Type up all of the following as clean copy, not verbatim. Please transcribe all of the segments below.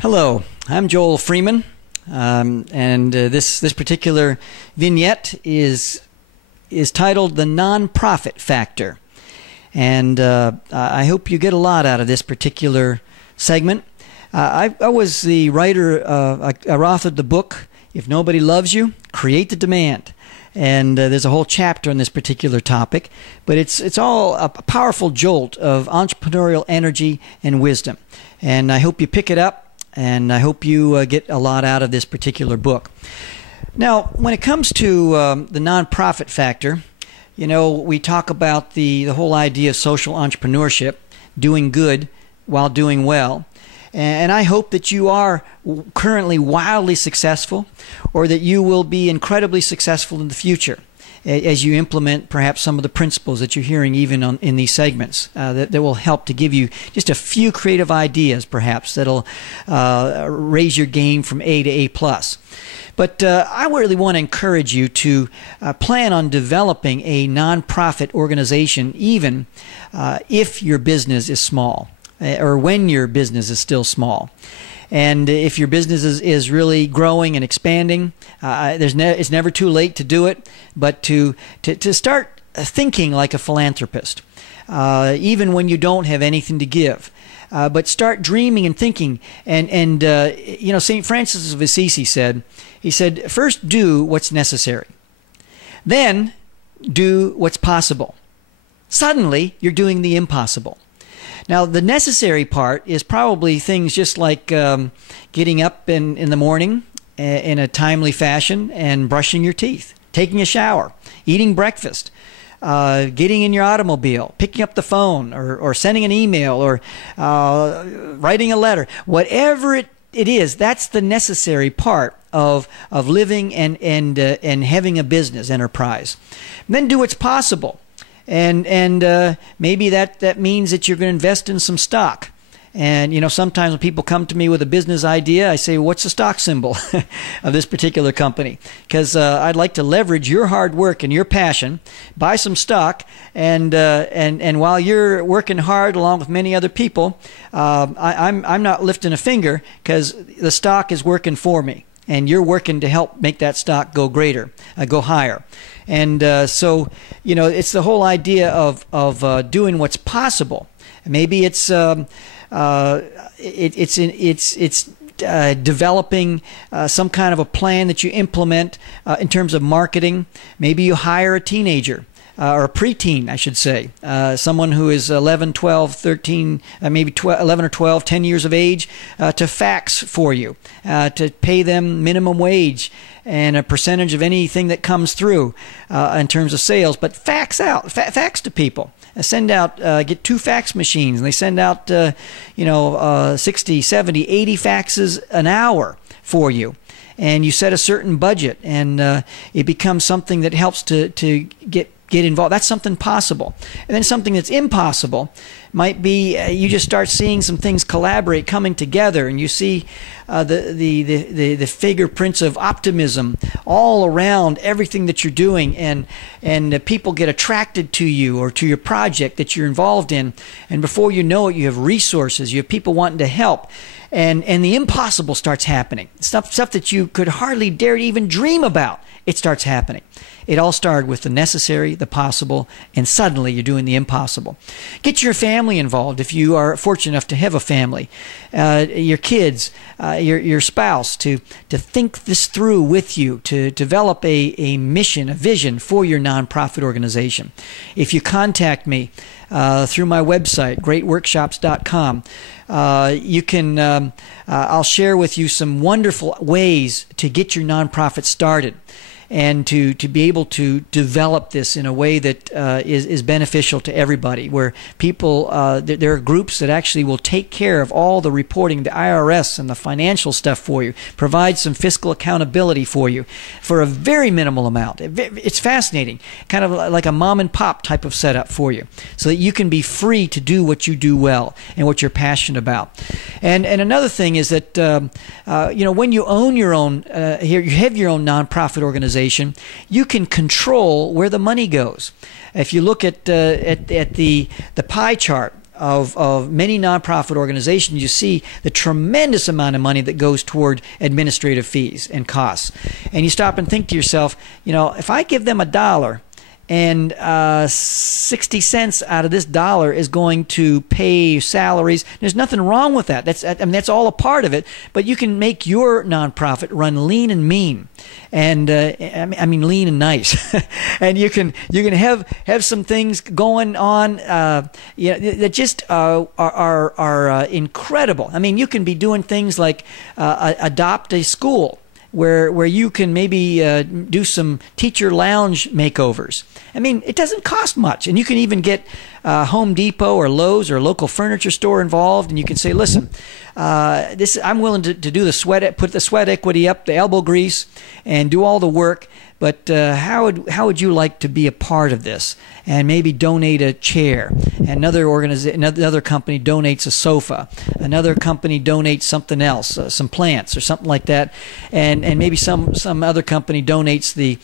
Hello, I'm Joel Freeman, and this particular vignette is titled "The Nonprofit Factor," and I hope you get a lot out of this particular segment. I was the writer. I authored the book "If Nobody Loves You, Create the Demand." And there's a whole chapter on this particular topic, but it's all a powerful jolt of entrepreneurial energy and wisdom. And I hope you pick it up, and I hope you get a lot out of this particular book. Now, when it comes to the nonprofit factor, you know, we talk about the whole idea of social entrepreneurship, doing good while doing well. And I hope that you are currently wildly successful, or that you will be incredibly successful in the future as you implement perhaps some of the principles that you're hearing even in these segments that will help to give you just a few creative ideas perhaps that'll raise your game from A to A+. But I really want to encourage you to plan on developing a nonprofit organization even if your business is small, or when your business is still small. And if your business is really growing and expanding, it's never too late to do it, but to start thinking like a philanthropist, even when you don't have anything to give. But start dreaming and thinking. And you know, St. Francis of Assisi said, first do what's necessary. Then do what's possible. Suddenly, you're doing the impossible. Now, the necessary part is probably things just like getting up in the morning in a timely fashion and brushing your teeth, taking a shower, eating breakfast, getting in your automobile, picking up the phone, or sending an email, or writing a letter. Whatever it is, that's the necessary part of living and having a business enterprise. And then do what's possible. And maybe that means that you're going to invest in some stock. And, you know, sometimes when people come to me with a business idea, I say, what's the stock symbol of this particular company? Because I'd like to leverage your hard work and your passion, buy some stock, and while you're working hard along with many other people, I'm not lifting a finger because the stock is working for me. And you're working to help make that stock go greater, go higher. And so, you know, it's the whole idea of doing what's possible. Maybe it's developing some kind of a plan that you implement in terms of marketing. Maybe you hire a teenager. Or a preteen, I should say, someone who is 11, 12, 13, maybe 11 or 12, 10 years of age, to fax for you, to pay them minimum wage and a percentage of anything that comes through in terms of sales. But fax to people. Send out, get 2 fax machines, and they send out, 60, 70, 80 faxes an hour for you. And you set a certain budget, and it becomes something that helps to get involved. That's something possible. And then something that's impossible might be you just start seeing some things collaborate, coming together, and you see the fingerprints of optimism all around everything that you're doing, and people get attracted to you or to your project that you're involved in, and before you know it, you have resources, you have people wanting to help. And the impossible starts happening. Stuff that you could hardly dare to even dream about, it starts happening. It all started with the necessary, the possible, and suddenly you're doing the impossible. Get your family involved if you are fortunate enough to have a family, your kids, your spouse, to think this through with you, to develop a mission, a vision for your nonprofit organization. If you contact me through my website, greatworkshops.com, you can, I'll share with you some wonderful ways to get your nonprofit started, and to be able to develop this in a way that is beneficial to everybody, where people, there are groups that actually will take care of all the reporting, the IRS and the financial stuff for you, provide some fiscal accountability for you for a very minimal amount. It's fascinating, kind of like a mom and pop type of setup for you, so that you can be free to do what you do well and what you're passionate about. And another thing is that when you own your own, you have your own nonprofit organization, you can control where the money goes. If you look at the pie chart of many nonprofit organizations, you see the tremendous amount of money that goes toward administrative fees and costs. And you stop and think to yourself, you know, if I give them $1 and 60 cents out of this dollar is going to pay salaries, there's nothing wrong with that. That's all a part of it. But you can make your nonprofit run lean and mean, and I mean lean and nice, and you can have some things going on that just are incredible. I mean, you can be doing things like adopt a school where you can maybe do some teacher lounge makeovers. I mean, it doesn't cost much, and you can even get Home Depot or Lowe's or a local furniture store involved, and you can say, listen, I'm willing to do put the sweat equity up, the elbow grease, and do all the work. But how would you like to be a part of this? And maybe donate a chair. Another company donates a sofa. Another company donates something else, some plants or something like that. And maybe some other company donates the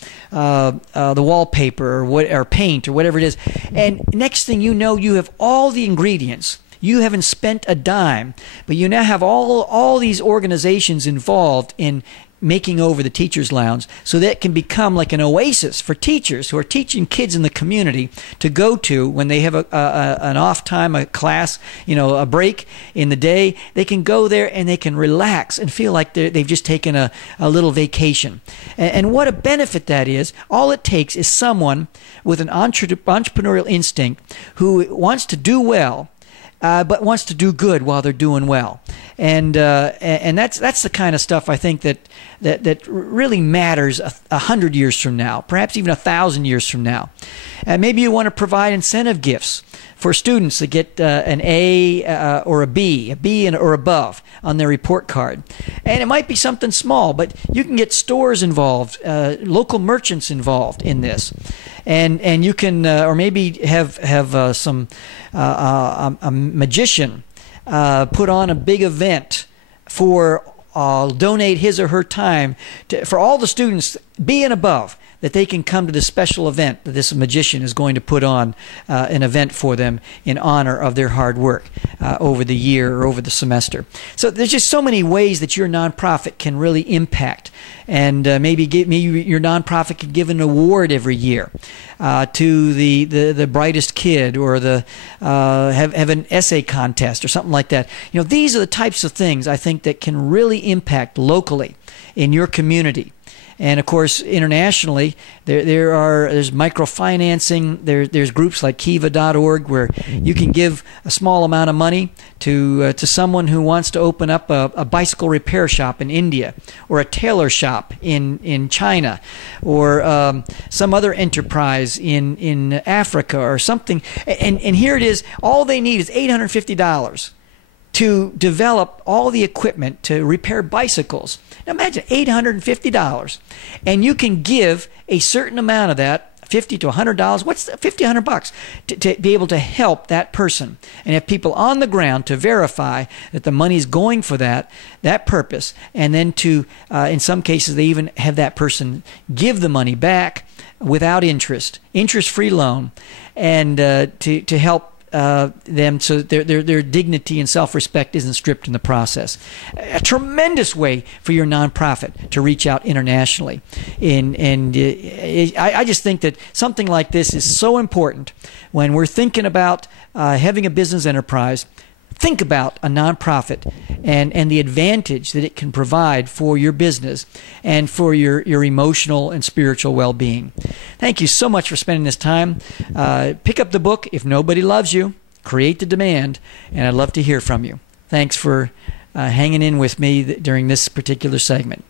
wallpaper or paint or whatever it is. And next thing you know, you have all the ingredients. You haven't spent a dime, but you now have all these organizations involved in making over the teachers' lounge, so that it can become like an oasis for teachers who are teaching kids in the community to go to when they have an off time, a class, a break in the day. They can go there and they can relax and feel like they've just taken a little vacation. And what a benefit that is. All it takes is someone with an entrepreneurial instinct who wants to do well, but wants to do good while they're doing well. And that's the kind of stuff I think that really matters 100 years from now, perhaps even 1,000 years from now. And maybe you want to provide incentive gifts for students that get an A or a B or above on their report card. And it might be something small, but you can get stores involved, local merchants involved in this. And you can, or maybe have a magician put on a big event for donate his or her time for all the students B and above, that they can come to this special event that this magician is going to put on an event for them in honor of their hard work over the year or over the semester. So there's just so many ways that your nonprofit can really impact. And maybe your nonprofit can give an award every year to the brightest kid, or have an essay contest or something like that. These are the types of things I think that can really impact locally in your community. And of course, internationally, there's microfinancing. There's groups like Kiva.org where you can give a small amount of money to someone who wants to open up a bicycle repair shop in India, or a tailor shop in China, or some other enterprise in Africa or something. And here it is. All they need is $850 to develop all the equipment to repair bicycles. Now imagine $850, and you can give a certain amount of that, $50 to $100. What's $50, $100 to be able to help that person, and have people on the ground to verify that the money is going for that purpose, and then to, in some cases, they even have that person give the money back without interest-free loan, and to help them so that their dignity and self-respect isn't stripped in the process. A tremendous way for your nonprofit to reach out internationally. I just think that something like this is so important when we're thinking about having a business enterprise. Think about a nonprofit and the advantage that it can provide for your business and for your emotional and spiritual well-being. Thank you so much for spending this time. Pick up the book, If Nobody Loves You, Create the Demand, and I'd love to hear from you. Thanks for hanging in with me during this particular segment.